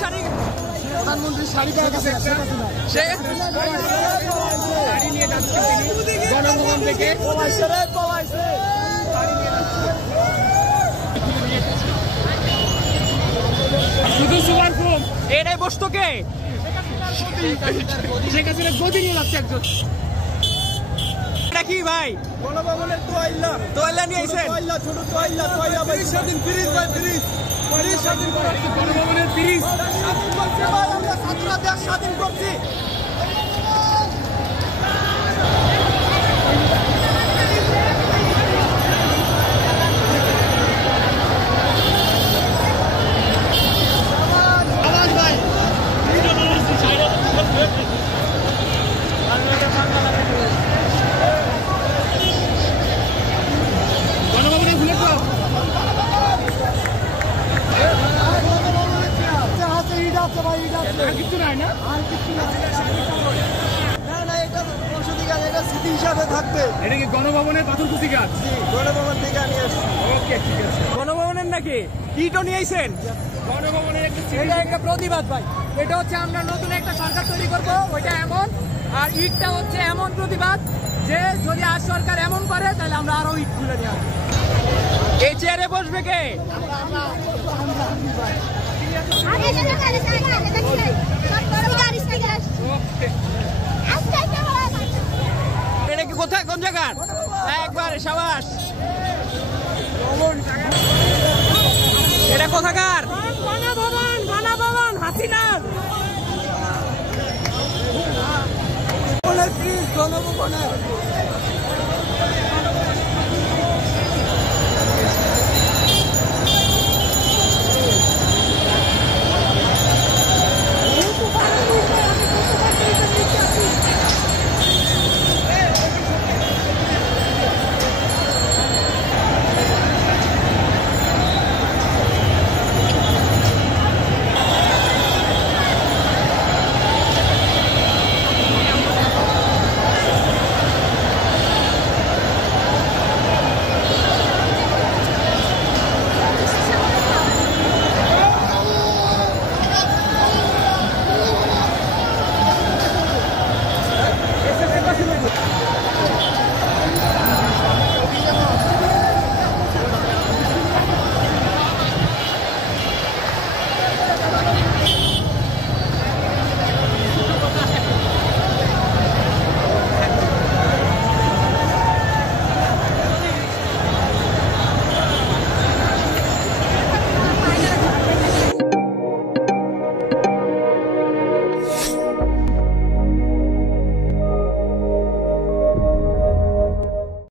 শাড়ি প্রধানমন্ত্রীর শাড়ি পাওয়া গেছে সে শাড়ি নিয়ে যাচ্ছে তিনি গণভবন থেকে। শুধু সুপার ফোম এটাই বসতো কে? শেখ হাসিনা গদি নিয়ে যাচ্ছে একজন। এটা কি ভাই? গণভবনের তোয়াইল্লা তোয়াল্লা নিয়ে আইছেন? ছোট তোয়াইল্লা ভাই স্বাধীন ফ্রিজ ভাই ফ্রিজ স্বাধীন গণভবনের ফ্রিজ স্বাধীন করছে ভাই, আমরা ছাত্ররা দেশ স্বাধীন করছি। গণভবনের ভুলে তো কিছু নাই না, এটা ঔষধি গাছ, এটা স্মৃতি হিসাবে থাকবে। এটা কি গণভবনের পাথরকুচি গাছ? গণভবন থেকে নিয়ে আসছি। ওকে ঠিক আছে। গণভবনের নাকি ইটও নিয়ে আইছেন? গণভবনের এটা একটা প্রতিবাদ ভাই। এটা হচ্ছে আমরা নতুন একটা সরকার তৈরি করবো, ওইটা এমন। আর ইটটা হচ্ছে এমন প্রতিবাদ যে যদি আর সরকার এমন করে তাহলে আমরা আরো ইট তুলে নিয়ে আসবো। এই চেয়ারে বসবে কে? এটা কি কোথায়, কোন জায়গার? একবার সাবাস। এটা কোথাকার? গণভবন হাসিনার। গণভবনের